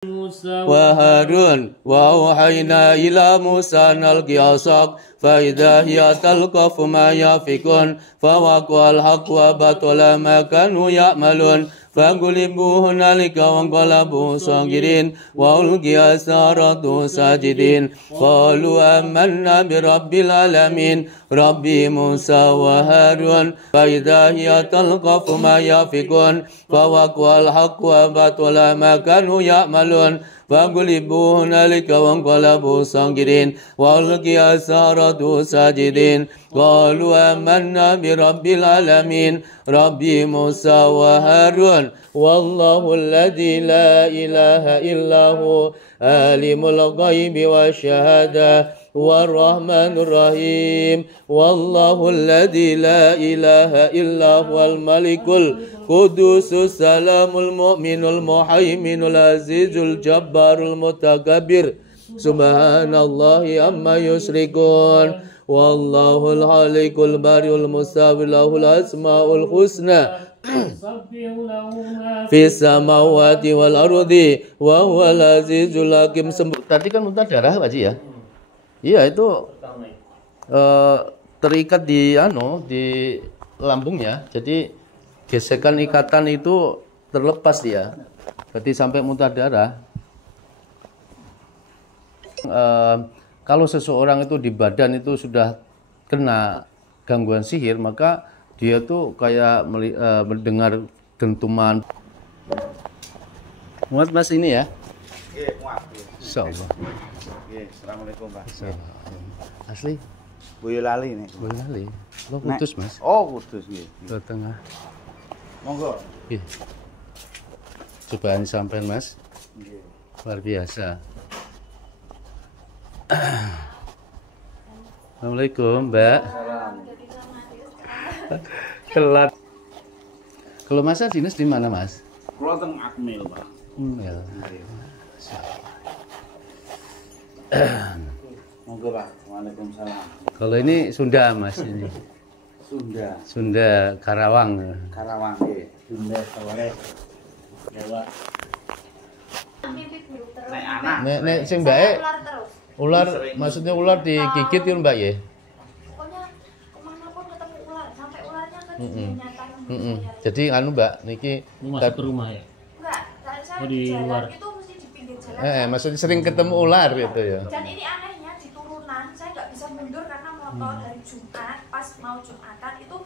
وهارون وأوحينا إلى موسى أن ألق عصاك فإذا هي تلقف ما يأفكون فوقع الحق وبطل ما كانوا يعملون فانقلبوا هنالك وانقلبوا صاغرين وألقي السحرة ساجدين قالوا آمنا برب العالمين رب موسى وهارون فإذا هي تلقف ما يأفكون فوقع الحق وبطل ما كانوا يعملون فانقلبوا هنالك وانقلبوا صاغرين وألقي السحرة ساجدين قالوا آمنا برب العالمين رب موسى وهارون والله الذي لا إله إلا هو عالم الغيب والشهادة والرحمن الرحيم والله الذي لا إله إلا هو الملك القدوس السلام المؤمن المهيمن العزيز الجبار المتكبر سبحان الله عما يشركون والله الخالق البارئ المصور له الأسماء الحسنى في السماوات والأرض وهو العزيز الحكيم. Tadi kan muntah darah Pak Ji ya? Iya itu terikat di lambungnya. Jadi gesekan ikatan itu terlepas dia. Berarti sampai muntah darah. Kalau seseorang itu di badan itu sudah kena gangguan sihir, maka dia tuh kayak mendengar dentuman. Muat Mas ini ya? Iya, muat. Insyaallah. Iya, assalamualaikum Pak. Asli? Boyolali nih. Boyolali. Lo Kudus Mas? Oh Kudus nggih. Jawa Tengah. Monggo. Nggih. Cobaan sampean Mas. Nggih. Luar biasa. Assalamualaikum Mbak. Telat. Kalau Mas dinas di mana Mas? Kalau teng Akmil Pak. Ya. Monggo Pak. Waalaikumsalam. Kalau ini Sunda Mas ini. Sunda Karawang. Karawang nggih. Sunda Saware. Jawa. Nek sing bae ular maksudnya ular digigit ya Mbak ya? Pokoknya kemanapun ketemu ular, sampai ularnya kan nyata. Jadi Mbak, niki masuk ke rumah ya? Enggak, saya di luar. Itu mesti di pinggir jalan. Maksudnya sering ketemu ular gitu ya. Dan ini anehnya di turunan, saya nggak bisa mundur karena motor hari Jumat, pas mau Jumatan itu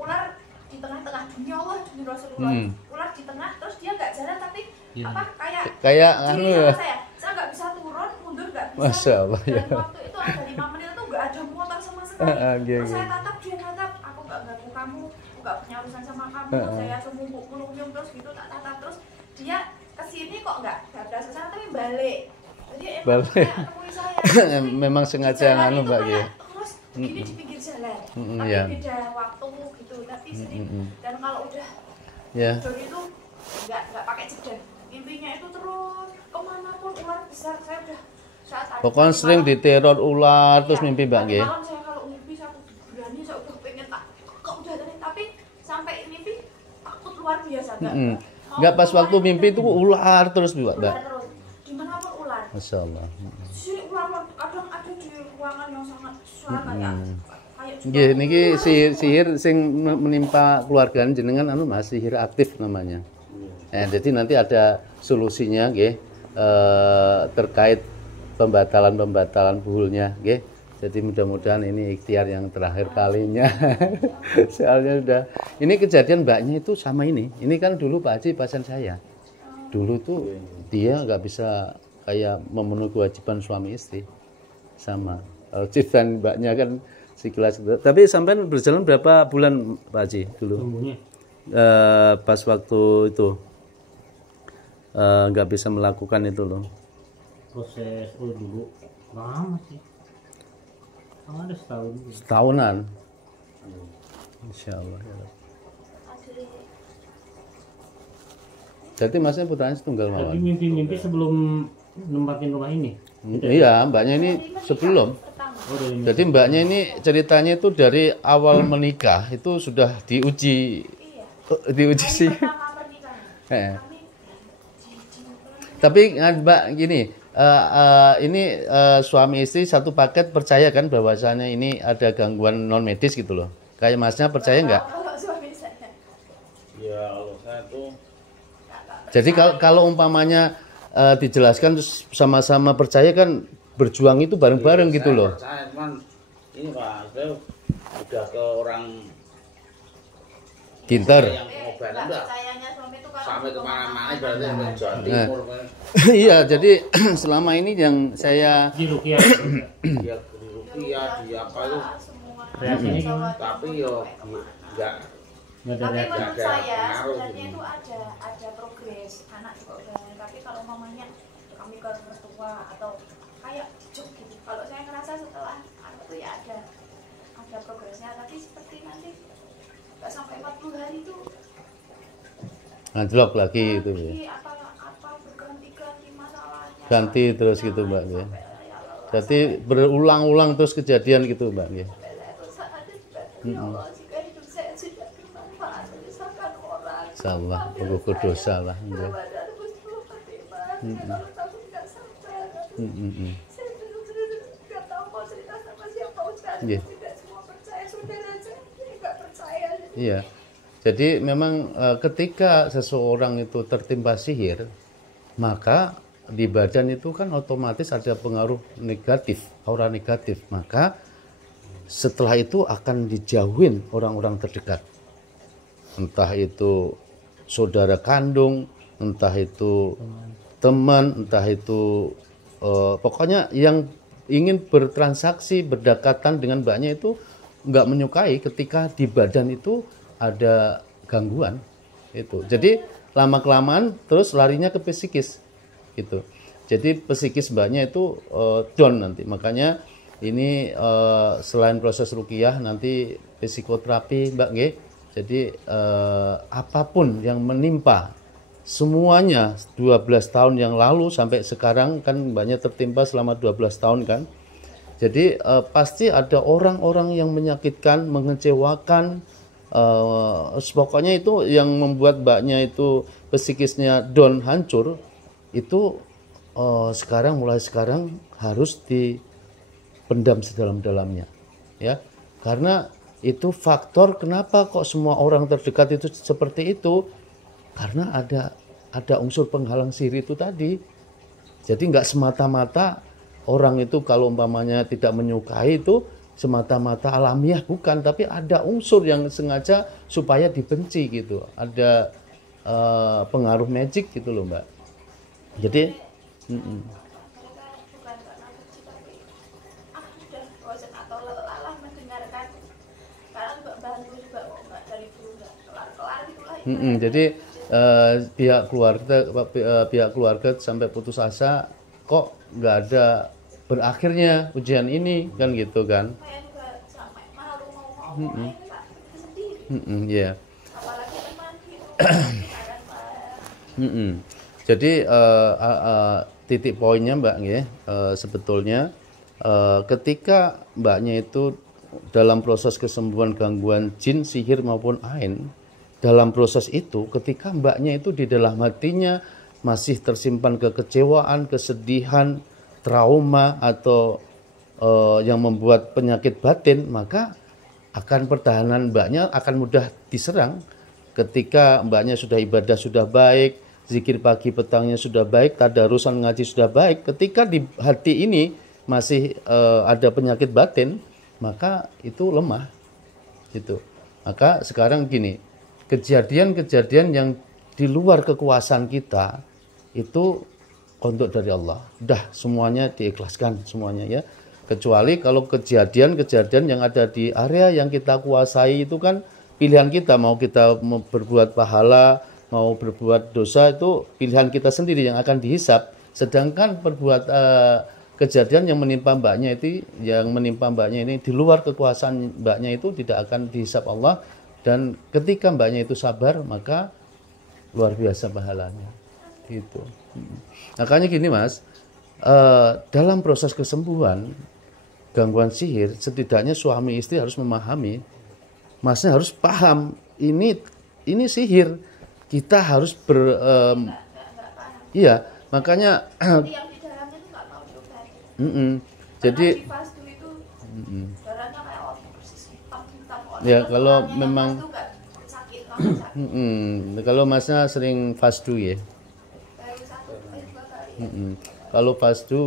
ular di tengah-tengah dunia Allah, demi Rasulullah. Ular di tengah, terus dia nggak jalan tapi kayak ya. Saya nggak bisa turun, mundur nggak bisa. Masya Allah ya. Dan waktu itu ada 5 menit itu nggak ada motor sama sekali. Terus saya tatap, dia tatap, aku nggak ganggu kamu, nggak punya urusan sama kamu. Saya semumpuk mulung terus gitu tak tatap terus dia kesini kok nggak ada sesana tapi balik. Jadi emang temui saya. Memang sengaja Mbak ya. Terus ini di pinggir jalan, tapi beda waktu gitu, tapi sering. Dan kalau udah tidur itu nggak pakai jeda. Mimpinya itu terus kemanapun ular besar saya udah pokoknya sering diteror ular terus mimpi Mbak nggih. Malam saya kalau mimpi saya berani saya udah pengen kok udah tadi tapi sampai mimpi takut luar biasa enggak pas waktu mimpi itu ular terus Mbak. Ular terus. Dimanapun ular. Masyaallah. Sini ular kadang ada di ruangan yang sangat suara kayak nggih niki sihir sing menimpa keluarga jenengan Mas sihir aktif namanya. Jadi nanti ada solusinya nggih terkait pembatalan buhulnya nggih. Jadi mudah-mudahan ini ikhtiar yang terakhir kalinya. Soalnya udah ini kejadian Mbaknya itu sama ini. Ini kan dulu Pak Haji pasien saya. Dulu tuh dia nggak bisa kayak memenuhi kewajiban suami istri. Sama. Kewajiban Mbaknya kan sekilas. Tapi sampai berjalan berapa bulan Pak Haji dulu? Pas waktu itu nggak bisa melakukan itu loh. Proses dulu lama sih. Ada setahunan. Insya Allah. Jadi masnya putranya setunggal mawar. Jadi mimpi-mimpi sebelum nempatin rumah ini? Iya, Mbaknya ini sebelum. Jadi Mbaknya ini ceritanya itu dari awal menikah itu sudah diuji sih. Tapi Mbak gini, ini suami istri satu paket percaya kan bahwasannya ini ada gangguan non medis gitu loh. Kayak Masnya percaya nggak? Kalau suami saya. Ya kalau saya tuh Jadi kalau umpamanya dijelaskan terus sama-sama percaya kan berjuang itu bareng-bareng gitu loh. Saya cuman ini Pak, saya udah ke orang Pinter. yang pengobatan enggak Percayanya suami itu kalau sampai kemana-mana berarti sampai Jawa Nah. Timur Iya, jadi selama ini yang saya Di Rukia. dia di rupiah di apa itu semua. Reaksinya gimana? tapi yo enggak Nggak ada Tapi reaksi. menurut ada saya pengaruh sebenarnya gitu. itu ada progres anak juga udah. Tapi kalau mamanya kami ke mertua atau kayak juk gitu. Kalau saya ngerasa setelah anak tuh ya ada progresnya. Tapi seperti nanti nggak sampai 40 hari itu ngajlok lagi itu ya. apa berganti-ganti masalahnya. Ganti terus gitu Mbak ya. Jadi berulang-ulang terus kejadian gitu Mbak ya. Salah, pokok dosa lah. Ya. Iya. Iya. Jadi memang ketika seseorang itu tertimpa sihir, maka di badan itu kan otomatis ada pengaruh negatif, aura negatif. Maka setelah itu akan dijauhin orang-orang terdekat. Entah itu saudara kandung, entah itu teman, entah itu pokoknya yang ingin bertransaksi, berdekatan dengan mbaknya itu nggak menyukai ketika di badan itu ada gangguan itu. Jadi lama-kelamaan terus larinya ke psikis gitu. Jadi psikis mbaknya itu down nanti. Makanya ini selain proses ruqyah nanti psikoterapi Mbak nggih. Jadi apapun yang menimpa semuanya 12 tahun yang lalu sampai sekarang kan mbaknya tertimpa selama 12 tahun kan. Jadi pasti ada orang-orang yang menyakitkan, mengecewakan. Pokoknya itu yang membuat mbaknya itu psikisnya down, hancur itu mulai sekarang harus dipendam sedalam-dalamnya ya, karena itu faktor kenapa kok semua orang terdekat itu seperti itu, karena ada unsur penghalang sihir itu tadi. Jadi nggak semata-mata orang itu kalau umpamanya tidak menyukai itu semata-mata alamiah, bukan, tapi ada unsur yang sengaja supaya dibenci gitu, ada pengaruh magic gitu loh Mbak. Jadi bukan karena benci tapi udah bosan atau lelah mendengarkan karena juga bantu juga kok nggak dari dulu nggak kelar itulah. Jadi pihak keluarga sampai putus asa kok nggak ada berakhirnya ujian ini kan gitu kan. Saya juga sampai malu mau ngomong ini Pak sendiri. Iya. Apalagi teman gitu. Jadi titik poinnya Mbak ya, sebetulnya ketika mbaknya itu dalam proses kesembuhan gangguan jin, sihir maupun ain, dalam proses itu ketika mbaknya itu di dalam hatinya masih tersimpan kekecewaan, kesedihan, trauma atau yang membuat penyakit batin, maka akan pertahanan mbaknya akan mudah diserang. Ketika mbaknya sudah ibadah sudah baik, zikir pagi petangnya sudah baik, tadarusan ngaji sudah baik, ketika di hati ini masih ada penyakit batin, maka itu lemah gitu. Maka sekarang gini, kejadian-kejadian yang di luar kekuasaan kita itu kontuk dari Allah, udah semuanya diikhlaskan semuanya ya, kecuali kalau kejadian-kejadian yang ada di area yang kita kuasai itu kan pilihan kita, mau kita berbuat pahala, mau berbuat dosa, itu pilihan kita sendiri yang akan dihisap. Sedangkan kejadian yang menimpa mbaknya ini di luar kekuasaan mbaknya itu tidak akan dihisap Allah, dan ketika mbaknya itu sabar maka luar biasa pahalanya gitu. Makanya gini Mas, dalam proses kesembuhan gangguan sihir setidaknya suami istri harus memahami, Masnya harus paham ini sihir. Kita harus Makanya Jadi yang di dalamnya itu nggak mau diobati. jadi Karena di fasdu itu darahnya kayak orang persis hitam-hitam. ya Terus kalau orangnya yang memang fasdu nggak sakit, langsung sakit. kalau masnya sering fasdu ya. Baru 1 2 kali. Kalau fasdu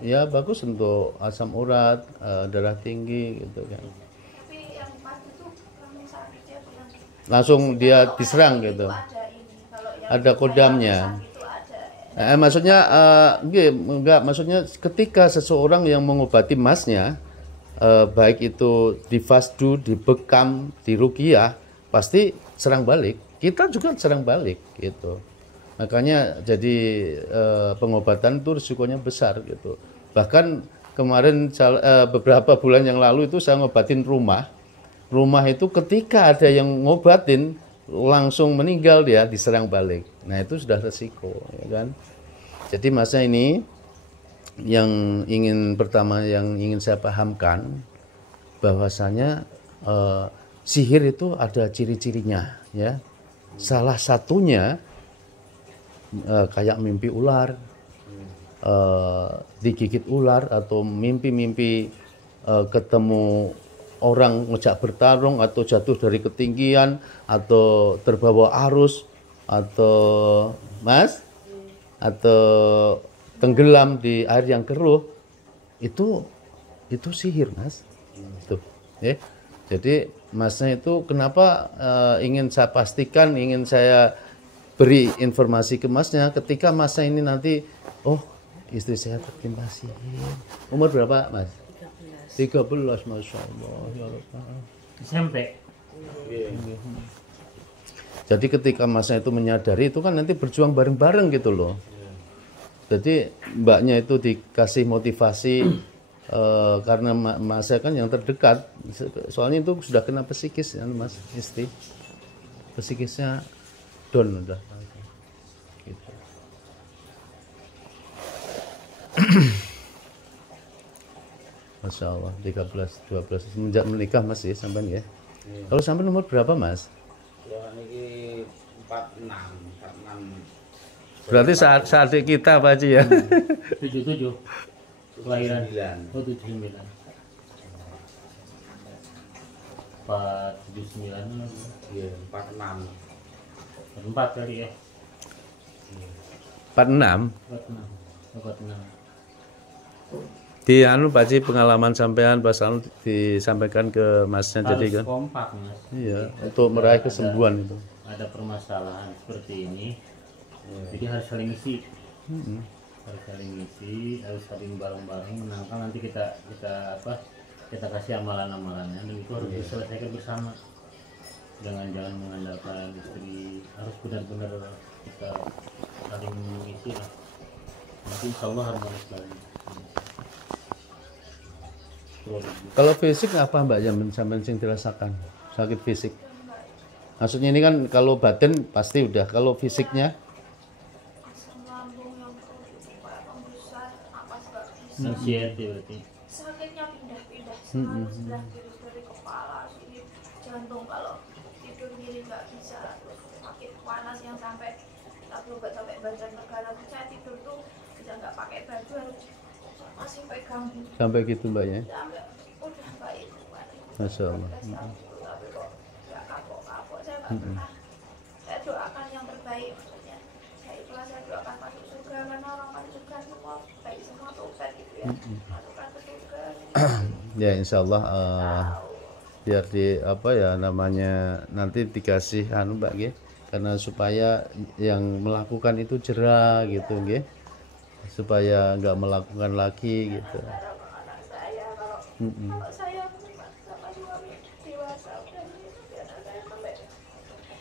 ya bagus untuk asam urat, darah tinggi gitu kan. Tapi yang fasdu tuh langsung sakit dia bilang. Langsung dia Kalau diserang kayak gitu. Ada ini. Kalau yang Ada kodamnya. itu ada. Maksudnya enggak, maksudnya ketika seseorang yang mengobati masnya, baik itu di fasdu, di bekam, di ruqyah, pasti serang balik. Kita juga serang balik gitu. Makanya jadi pengobatan itu risikonya besar gitu. Bahkan kemarin beberapa bulan yang lalu itu saya ngobatin rumah. Rumah itu ketika ada yang ngobatin langsung meninggal, dia diserang balik. Nah itu sudah resiko, ya kan. Jadi masa ini yang pertama yang ingin saya pahamkan bahwasanya sihir itu ada ciri-cirinya, ya. Salah satunya kayak mimpi ular, digigit ular, atau mimpi-mimpi ketemu orang ngejak bertarung, atau jatuh dari ketinggian, atau terbawa arus, atau tenggelam di air yang keruh, itu sihir, Mas. Tuh, ya. Jadi masnya itu kenapa ingin saya pastikan, ingin saya beri informasi ke masnya ketika masa ini nanti, oh istri saya tertimpa sihir. Umur berapa, Mas? 13. Masya Allah. Ya Allah. SMP. Jadi ketika masnya itu menyadari, itu kan nanti berjuang bareng-bareng gitu loh. Jadi mbaknya itu dikasih motivasi karena masnya kan yang terdekat. Soalnya itu sudah kena psikis ya, Mas, istri. Psikisnya down udah. Gitu. Masya Allah, 13, 12 semenjak menikah Mas ya, sampai ya. Kalau sampai umur berapa, Mas? Ya ini 46. Berarti saat kita Pak Haji ya. 77 kelahiran. 9. Oh 79. 479. Iya, 46. 4 kali ya. 46. 46. Di Pak Haji pengalaman sampean pas disampaikan ke Masnya Harus jadi kan. kompak, Mas. Iya, untuk meraih kesembuhan itu. Ada permasalahan seperti ini. Jadi harus saling isi. Harus saling isi, harus saling bareng-bareng menangkal, nanti kita kasih amalan-amalannya, dan itu harus diselesaikan bersama. Jangan mengandalkan istri, harus benar-benar kita saling mengisi lah. Nanti insya Allah harmonis lagi. Kalau fisik apa Mbak yang sampai sing dirasakan? Sakit fisik. Maksudnya ini kan kalau batin pasti udah, kalau fisiknya Asam lambung yang perlu kayak pembesar, napas nggak bisa. Anxiety berarti. Sakitnya pindah-pindah selalu sebelah kiri dari kepala sini jantung, kalau tidur kiri nggak bisa, terus sakit panas yang sampai tak berobat sampai badan negara. Saya tidur tuh bisa nggak pakai baju, harus masih pegang sampai gitu Mbak ya. sampai udah baik. Masya Allah. Tapi kok nggak kapok-kapok, saya nggak pernah. Saya doakan yang terbaik, maksudnya saya ikhlas, saya doakan masuk surga, karena orang masuk surga semua baik semua tobat gitu ya, masukkan ke surga. Ya insya Allah biar di apa ya namanya nanti dikasih Mbak ya, karena supaya yang melakukan itu jerah gitu ya, supaya nggak melakukan lagi gitu. Anak saya kalau saya sama suami dewasa udah ini, biar saya sampai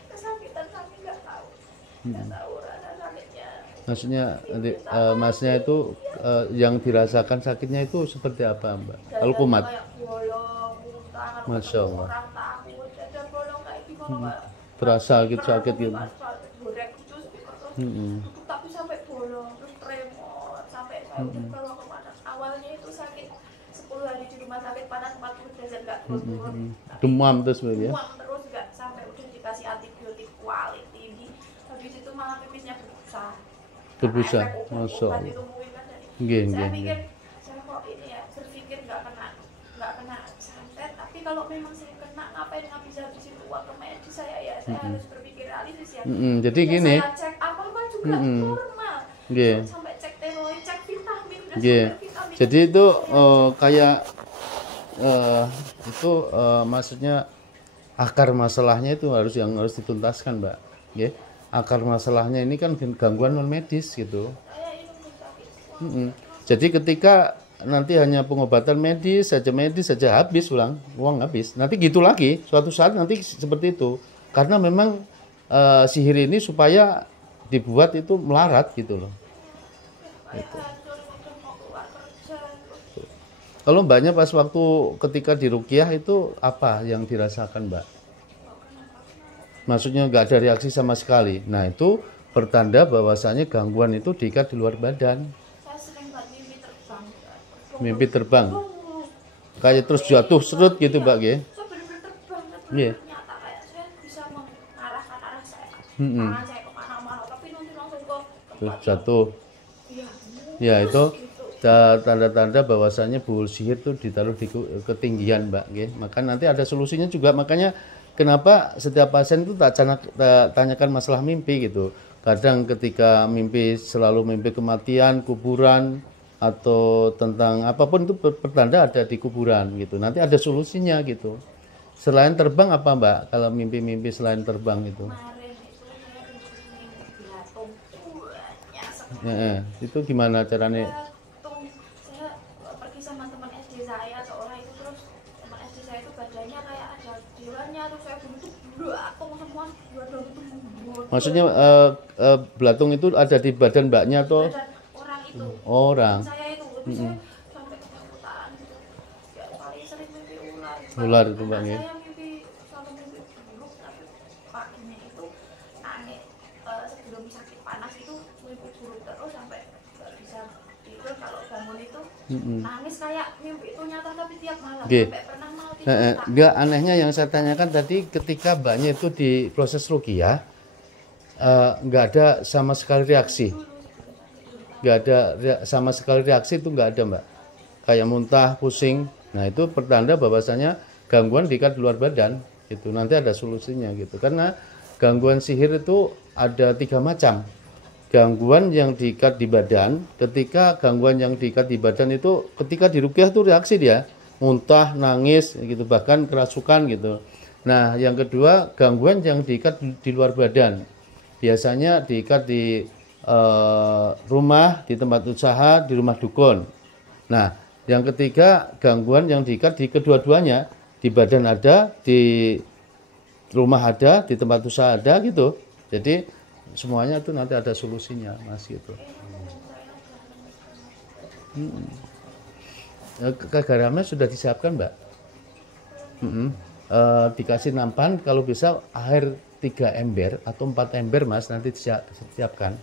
kesakitan kami nggak tahu rasa sakitnya. Maksudnya masnya itu yang dirasakan sakitnya itu seperti apa Mbak? Kalau kumat? Kayak bolong, muntah, kalau Masya Allah. orang takut, ada bolong kayak gimana Pak? Terasa gitu, sakit gitu. Goreng terus duduk tapi sampai bolong, terus tremor, sampai saya udah bawa kemana. Awalnya itu sakit 10 hari di rumah sakit, panas 40 derajat nggak turun-turun. Demam terus Mbak ya? Demam terus, nggak sampai udah dikasih antibiotik kuali tinggi. Habis itu malah pipisnya besar. Berbusa. Karena efek Masya obat Allah. itu mungkin kan jadi Nggih, saya nggih, pikir nggih. saya kok ini ya berpikir nggak kena santet, tapi kalau memang saya kena ngapain ngabisin uang ke medis saya ya saya harus berpikir realistis ya. Jadi Ya, gini. saya cek apa kan juga normal. Nggih. Sampai cek tiroid, cek vitamin, udah Nggih. sampai vitamin. Jadi itu kayak itu maksudnya akar masalahnya itu harus dituntaskan, Mbak. Nggih. Akar masalahnya ini kan gangguan non medis gitu. Saya ini sakit. Jadi ketika nanti hanya pengobatan medis saja habis uang habis. Nanti gitu lagi, suatu saat nanti seperti itu. Karena memang sihir ini supaya dibuat itu melarat gitu loh. Saya hancur udah mau keluar kerja. Kalau Mbaknya pas waktu ketika di ruqyah itu apa yang dirasakan, Mbak? Maksudnya nggak ada reaksi sama sekali. Nah itu pertanda bahwasanya gangguan itu diikat di luar badan. Saya sering banget mimpi terbang. Mimpi terbang. Kayak terus jatuh serut gitu, Mbak ya. Saya benar-benar terbang. Iya. Ternyata kayak saya bisa mengarahkan arah saya. Tangan saya kemana-mana, tapi nanti langsung ke Terus tempat. jatuh. Iya. Ya itu Gitu. tanda-tanda bahwasanya buul sihir itu ditaruh di ketinggian, Mbak. Nggih. Maka nanti ada solusinya juga. Makanya kenapa setiap pasien itu tak tanyakan masalah mimpi gitu. Kadang ketika mimpi selalu mimpi kematian, kuburan, atau tentang apapun itu pertanda ada di kuburan gitu. Nanti ada solusinya gitu. Selain terbang apa, Mbak? Kalau mimpi-mimpi selain terbang itu? Kemarin itu saya mimpi belatung banyak sekali. Itu gimana caranya? Belatung. Saya pergi sama teman SD saya seorang itu, terus teman SD saya itu badannya kayak ada dewannya, terus saya bentuk belatung semua badan itu membuat Maksudnya belatung itu ada di badan Mbaknya atau badan orang itu. orang? Saya itu lebih saya sampai ketakutan gitu. Ya paling sering mimpi ular. Ular itu, Mbak, Anak ya. saya mimpi selalu mimpi buruk, tapi paginya itu nangis sebelum sakit panas itu mimpi buruk terus sampai nggak bisa tidur. Kalau bangun itu nangis kayak mimpi itu nyata tapi tiap malam. Oke. Sampai pernah mau tidur. Enggak, anehnya yang saya tanyakan tadi ketika Mbaknya itu di proses ruqyah nggak ada sama sekali reaksi. Nggak ada sama sekali reaksi itu nggak ada, Mbak. Kayak muntah, pusing. Nah itu pertanda bahwasanya gangguan diikat di luar badan. Itu nanti ada solusinya gitu. Karena gangguan sihir itu ada 3 macam. Gangguan yang diikat di badan. Ketika gangguan yang diikat di badan itu ketika di ruqyah itu reaksi dia, muntah, nangis, gitu, bahkan kerasukan gitu. Nah yang kedua gangguan yang diikat di luar badan. Biasanya diikat di rumah, di tempat usaha, di rumah dukun. Nah, yang ketiga gangguan yang diikat di kedua-duanya, di badan ada, di rumah ada, di tempat usaha ada gitu. Jadi semuanya itu nanti ada solusinya, Mas gitu. Garamnya sudah disiapkan, Mbak. Dikasih nampan kalau bisa air 3 ember atau 4 ember, Mas, nanti disiapkan.